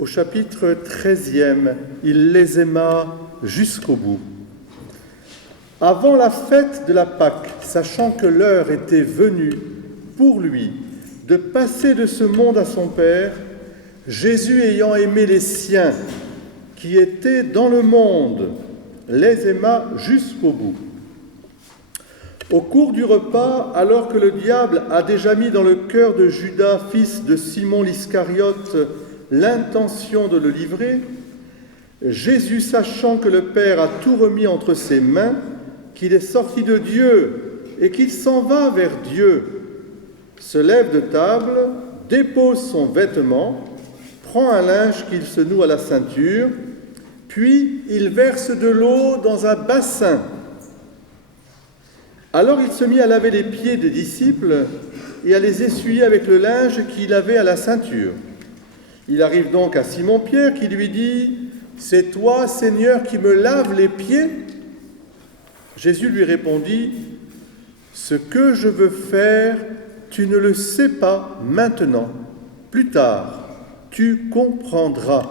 Au chapitre 13e, il les aima jusqu'au bout. Avant la fête de la Pâque, sachant que l'heure était venue pour lui de passer de ce monde à son Père, Jésus, ayant aimé les siens qui étaient dans le monde, les aima jusqu'au bout. Au cours du repas, alors que le diable a déjà mis dans le cœur de Judas, fils de Simon l'Iscariote, l'intention de le livrer, Jésus, sachant que le Père a tout remis entre ses mains, qu'il est sorti de Dieu et qu'il s'en va vers Dieu, se lève de table, dépose son vêtement, prend un linge qu'il se noue à la ceinture, puis il verse de l'eau dans un bassin. Alors il se mit à laver les pieds des disciples et à les essuyer avec le linge qu'il avait à la ceinture. Il arrive donc à Simon-Pierre qui lui dit « C'est toi, Seigneur, qui me laves les pieds ?» Jésus lui répondit « Ce que je veux faire, tu ne le sais pas maintenant. Plus tard, tu comprendras. »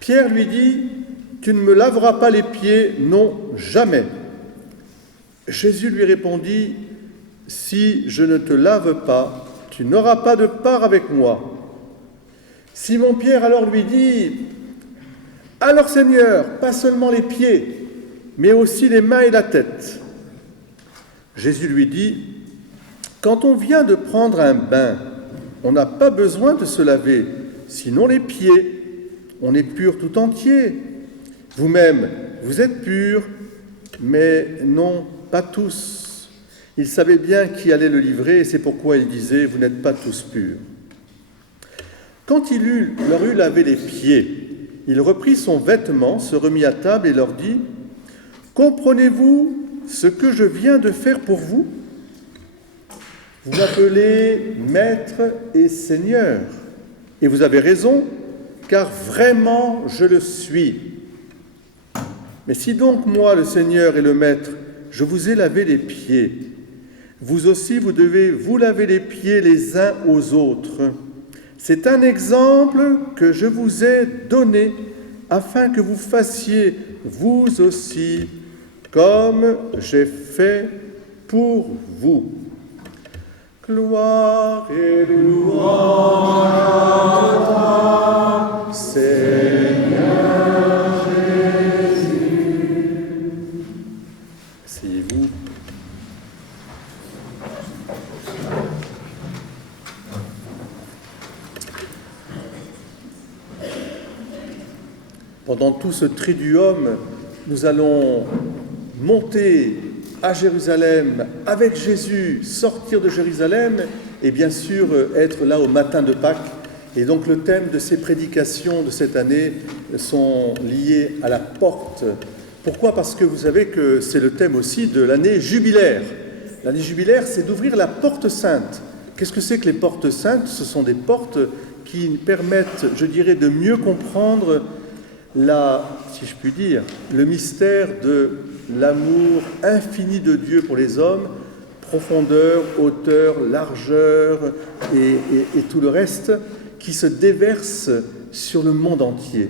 Pierre lui dit « Tu ne me laveras pas les pieds, non, jamais. » Jésus lui répondit « Si je ne te lave pas, tu n'auras pas de part avec moi. » Simon-Pierre alors lui dit « Alors Seigneur, pas seulement les pieds, mais aussi les mains et la tête. » Jésus lui dit « Quand on vient de prendre un bain, on n'a pas besoin de se laver, sinon les pieds. On est pur tout entier. Vous-même, vous êtes purs, mais non, pas tous. » Il savait bien qui allait le livrer, et c'est pourquoi il disait « Vous n'êtes pas tous purs. » Quand il leur eut lavé les pieds, il reprit son vêtement, se remit à table et leur dit « Comprenez-vous ce que je viens de faire pour vous ? Vous m'appelez Maître et Seigneur, et vous avez raison, car vraiment je le suis. Mais si donc moi, le Seigneur et le Maître, je vous ai lavé les pieds, vous aussi vous devez vous laver les pieds les uns aux autres. C'est un exemple que je vous ai donné afin que vous fassiez vous aussi comme j'ai fait pour vous. Gloire et louange à toi, Seigneur Jésus. Asseyez-vous. Pendant tout ce triduum, nous allons monter à Jérusalem avec Jésus, sortir de Jérusalem et bien sûr être là au matin de Pâques. Et donc le thème de ces prédications de cette année sont liés à la porte. Pourquoi ? Parce que vous savez que c'est le thème aussi de l'année jubilaire. L'année jubilaire, c'est d'ouvrir la porte sainte. Qu'est-ce que c'est que les portes saintes ? Ce sont des portes qui permettent, je dirais, de mieux comprendre si je puis dire, le mystère de l'amour infini de Dieu pour les hommes, profondeur, hauteur, largeur et tout le reste, qui se déverse sur le monde entier.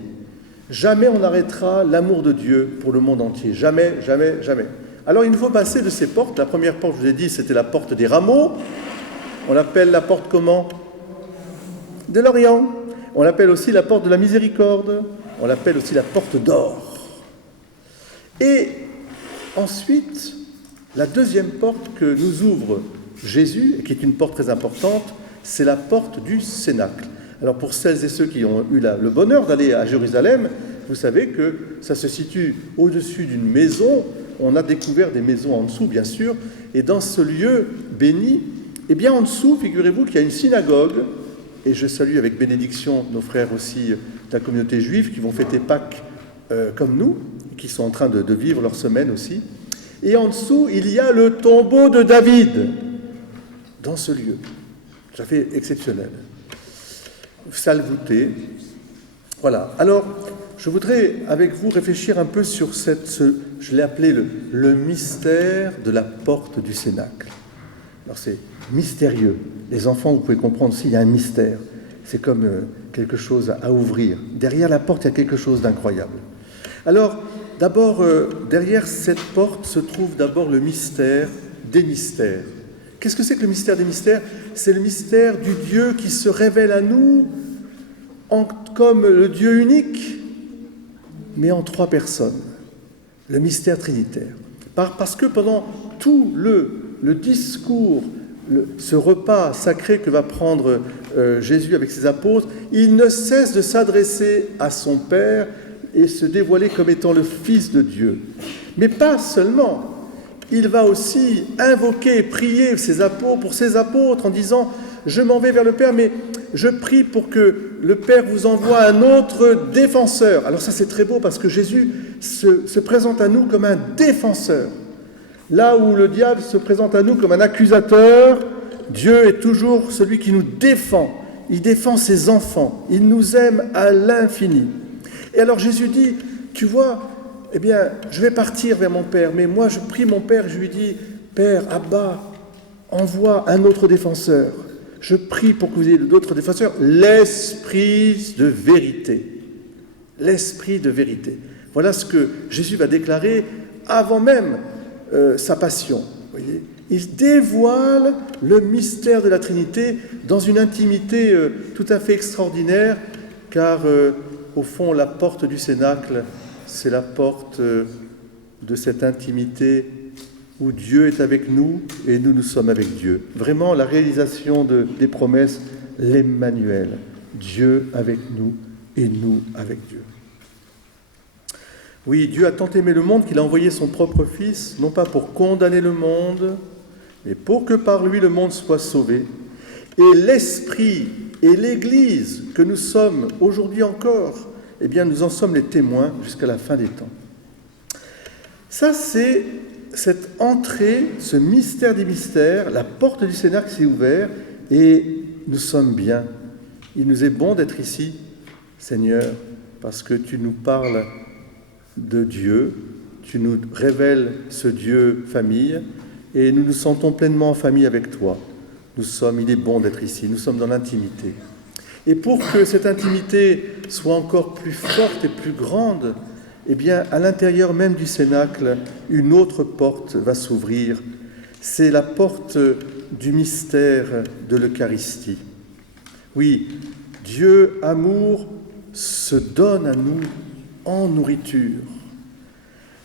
Jamais on n'arrêtera l'amour de Dieu pour le monde entier. Jamais, jamais, jamais. Alors il nous faut passer de ces portes. La première porte, je vous ai dit, c'était la porte des rameaux. On l'appelle la porte comment ? De l'Orient. On l'appelle aussi la porte de la miséricorde. On l'appelle aussi la porte d'or. Et ensuite, la deuxième porte que nous ouvre Jésus, et qui est une porte très importante, c'est la porte du Cénacle. Alors pour celles et ceux qui ont eu le bonheur d'aller à Jérusalem, vous savez que ça se situe au-dessus d'une maison. On a découvert des maisons en dessous, bien sûr. Et dans ce lieu béni, eh bien en dessous, figurez-vous qu'il y a une synagogue. Et je salue avec bénédiction nos frères aussi de la communauté juive qui vont fêter Pâques comme nous, qui sont en train de vivre leur semaine aussi. Et en dessous, il y a le tombeau de David dans ce lieu. Ça fait exceptionnel. Salve-t-il. Voilà. Alors, je voudrais avec vous réfléchir un peu sur je l'ai appelé le mystère de la porte du Cénacle. Alors c'est mystérieux. Les enfants, vous pouvez comprendre aussi, il y a un mystère. c'est comme quelque chose à ouvrir. Derrière la porte, il y a quelque chose d'incroyable. Alors, d'abord, derrière cette porte se trouve d'abord le mystère des mystères. Qu'est-ce que c'est que le mystère des mystères? C'est le mystère du Dieu qui se révèle à nous comme le Dieu unique, mais en 3 personnes. Le mystère trinitaire. Parce que pendant tout le discours, ce repas sacré que va prendre Jésus avec ses apôtres, il ne cesse de s'adresser à son Père et se dévoiler comme étant le Fils de Dieu. Mais pas seulement. Il va aussi invoquer et prier pour ses apôtres en disant « Je m'en vais vers le Père, mais je prie pour que le Père vous envoie un autre défenseur. » Alors ça, c'est très beau parce que Jésus se présente à nous comme un défenseur. Là où le diable se présente à nous comme un accusateur, Dieu est toujours celui qui nous défend. Il défend ses enfants. Il nous aime à l'infini. Et alors Jésus dit, tu vois, eh bien, je vais partir vers mon Père, mais moi je prie mon Père, je lui dis, Père, Abba, envoie un autre défenseur. Je prie pour que vous ayez d'autres défenseurs, l'Esprit de vérité. L'Esprit de vérité. Voilà ce que Jésus va déclarer avant même sa passion. Voyez, il dévoile le mystère de la Trinité dans une intimité tout à fait extraordinaire, car au fond, la porte du Cénacle, c'est la porte de cette intimité où Dieu est avec nous et nous sommes avec Dieu. Vraiment, la réalisation des promesses, l'Emmanuel, Dieu avec nous et nous avec Dieu. Oui, Dieu a tant aimé le monde qu'il a envoyé son propre Fils, non pas pour condamner le monde, mais pour que par lui le monde soit sauvé. Et l'Esprit et l'Église que nous sommes aujourd'hui encore, eh bien nous en sommes les témoins jusqu'à la fin des temps. Ça, c'est cette entrée, ce mystère des mystères, la porte du Cénacle s'est ouverte et nous sommes bien. Il nous est bon d'être ici, Seigneur, parce que tu nous parles de Dieu, tu nous révèles ce Dieu famille et nous nous sentons pleinement en famille avec toi. Il est bon d'être ici, nous sommes dans l'intimité. Et pour que cette intimité soit encore plus forte et plus grande, eh bien, à l'intérieur même du Cénacle, une autre porte va s'ouvrir. C'est la porte du mystère de l'Eucharistie. Oui, Dieu, amour, se donne à nous en nourriture.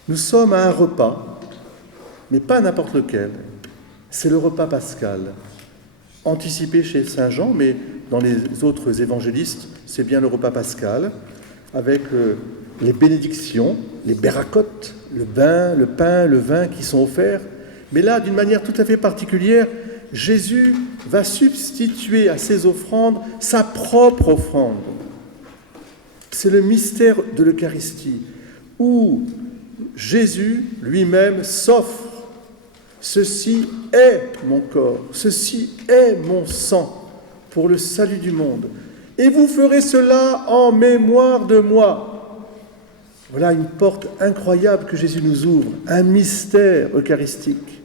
Nous sommes à un repas, mais pas n'importe lequel. C'est le repas pascal, anticipé chez Saint Jean, mais dans les autres évangélistes, c'est bien le repas pascal, avec les bénédictions, les béracotes, le pain, le vin qui sont offerts. Mais là, d'une manière tout à fait particulière, Jésus va substituer à ces offrandes sa propre offrande. C'est le mystère de l'Eucharistie, où Jésus lui-même s'offre. Ceci est mon corps, ceci est mon sang pour le salut du monde. Et vous ferez cela en mémoire de moi. Voilà une porte incroyable que Jésus nous ouvre, un mystère eucharistique.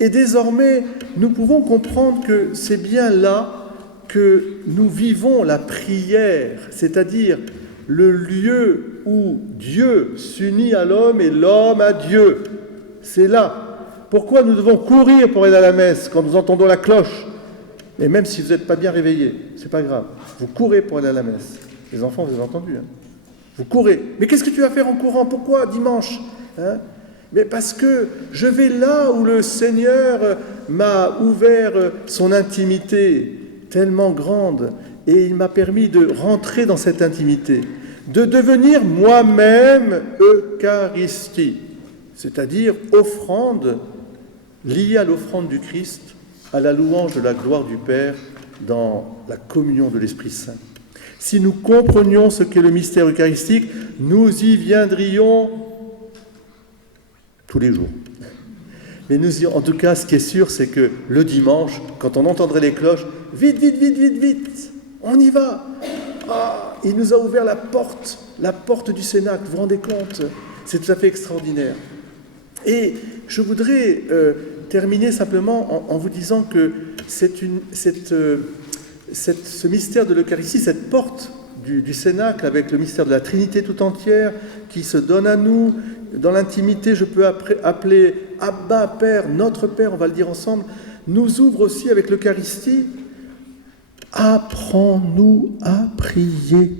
Et désormais, nous pouvons comprendre que c'est bien là que nous vivons la prière, c'est-à-dire le lieu où Dieu s'unit à l'homme et l'homme à Dieu. C'est là. Pourquoi nous devons courir pour aller à la messe quand nous entendons la cloche? Et même si vous n'êtes pas bien réveillés, c'est pas grave. Vous courez pour aller à la messe. Les enfants, vous avez entendu. Vous courez. Mais qu'est-ce que tu vas faire en courant? Pourquoi dimanche? Mais parce que je vais là où le Seigneur m'a ouvert son intimité tellement grande et il m'a permis de rentrer dans cette intimité, de devenir moi-même Eucharistie, c'est-à-dire offrande liée à l'offrande du Christ, à la louange de la gloire du Père dans la communion de l'Esprit Saint. Si nous comprenions ce qu'est le mystère eucharistique, nous y viendrions tous les jours. Mais en tout cas, ce qui est sûr, c'est que le dimanche, quand on entendrait les cloches, vite, vite, vite, vite, vite, on y va. Ah, il nous a ouvert la porte du Cénacle, vous vous rendez compte? C'est tout à fait extraordinaire. Et je voudrais terminer simplement en vous disant que ce mystère de l'Eucharistie, cette porte du Cénacle avec le mystère de la Trinité tout entière qui se donne à nous. Dans l'intimité, je peux appeler Abba, Père, notre Père, on va le dire ensemble, nous ouvre aussi avec l'Eucharistie. Apprends-nous à prier.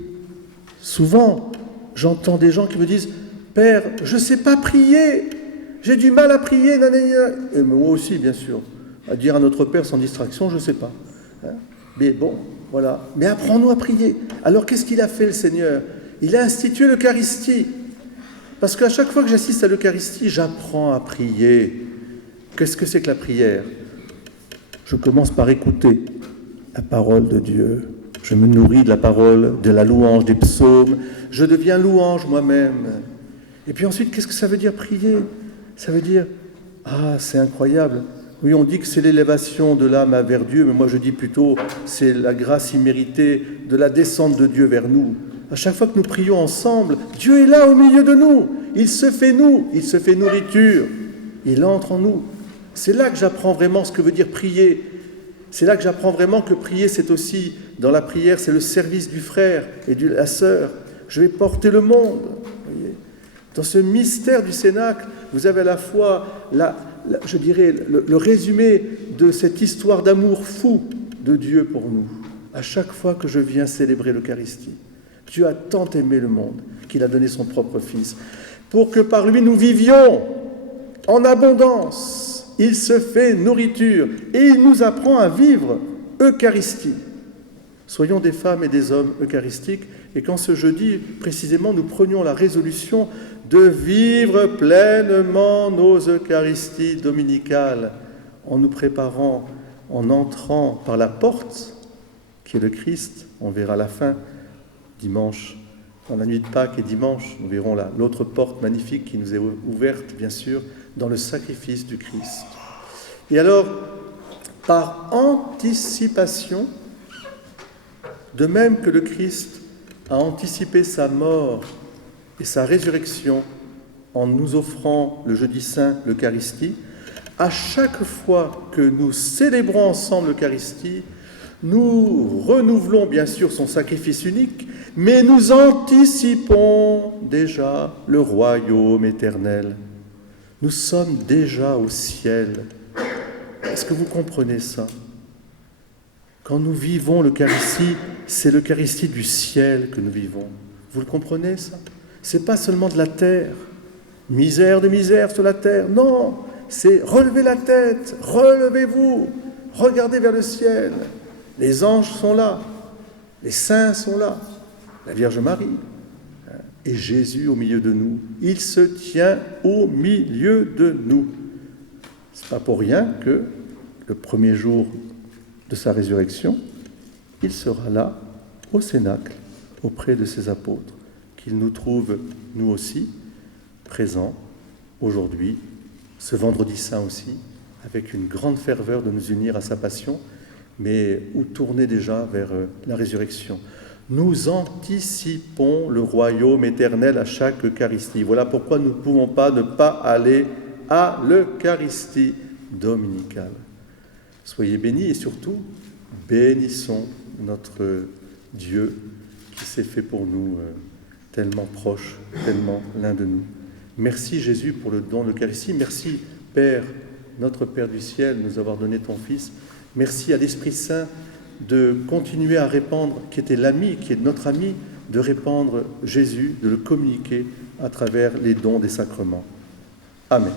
Souvent, j'entends des gens qui me disent « Père, je ne sais pas prier, j'ai du mal à prier. » Et moi aussi, bien sûr, à dire à notre Père sans distraction, je ne sais pas. Mais bon, voilà. Mais apprends-nous à prier. Alors, qu'est-ce qu'il a fait, le Seigneur? Il a institué l'Eucharistie. Parce qu'à chaque fois que j'assiste à l'Eucharistie, j'apprends à prier. Qu'est-ce que c'est que la prière? Je commence par écouter la parole de Dieu. Je me nourris de la parole, de la louange, des psaumes. Je deviens louange moi-même. Et puis ensuite, qu'est-ce que ça veut dire prier? Ça veut dire, ah, c'est incroyable. Oui, on dit que c'est l'élévation de l'âme vers Dieu, mais moi je dis plutôt, c'est la grâce imméritée de la descente de Dieu vers nous. À chaque fois que nous prions ensemble, Dieu est là au milieu de nous. Il se fait nous, il se fait nourriture. Il entre en nous. C'est là que j'apprends vraiment ce que veut dire prier. C'est là que j'apprends vraiment que prier, c'est aussi, dans la prière, c'est le service du frère et de la sœur. Je vais porter le monde. Voyez. Dans ce mystère du Cénacle, vous avez à la fois, je dirais, le résumé de cette histoire d'amour fou de Dieu pour nous. À chaque fois que je viens célébrer l'Eucharistie, Dieu a tant aimé le monde qu'il a donné son propre Fils, pour que par lui nous vivions en abondance. Il se fait nourriture et il nous apprend à vivre Eucharistie. Soyons des femmes et des hommes eucharistiques et qu'en ce jeudi, précisément, nous prenions la résolution de vivre pleinement nos Eucharisties dominicales en nous préparant, en entrant par la porte qui est le Christ. On verra à la fin, dimanche, dans la nuit de Pâques et dimanche, nous verrons l'autre porte magnifique qui nous est ouverte, bien sûr, dans le sacrifice du Christ. Et alors, par anticipation, de même que le Christ a anticipé sa mort et sa résurrection en nous offrant le jeudi saint, l'Eucharistie, à chaque fois que nous célébrons ensemble l'Eucharistie, nous renouvelons bien sûr son sacrifice unique, mais nous anticipons déjà le royaume éternel. Nous sommes déjà au ciel. Est-ce que vous comprenez ça? Quand nous vivons l'Eucharistie, c'est l'Eucharistie du ciel que nous vivons. Vous le comprenez, ça? C'est pas seulement de la terre. Misère de misère sur la terre. Non, c'est relever la tête, relevez-vous, regardez vers le ciel. Les anges sont là, les saints sont là, la Vierge Marie. Et Jésus au milieu de nous. Il se tient au milieu de nous. Ce n'est pas pour rien que le premier jour de sa résurrection, il sera là, au Cénacle, auprès de ses apôtres, qu'il nous trouve, nous aussi, présents, aujourd'hui, ce vendredi saint aussi, avec une grande ferveur de nous unir à sa passion, mais où tourner déjà vers la résurrection. Nous anticipons le royaume éternel à chaque Eucharistie. Voilà pourquoi nous ne pouvons pas ne pas aller à l'Eucharistie dominicale. Soyez bénis et surtout, bénissons notre Dieu qui s'est fait pour nous tellement proche, tellement l'un de nous. Merci Jésus pour le don de l'Eucharistie. Merci Père, notre Père du ciel, de nous avoir donné ton Fils. Merci à l'Esprit Saint de continuer à répandre, qui était l'ami, qui est notre ami, de répandre Jésus, de le communiquer à travers les dons des sacrements. Amen.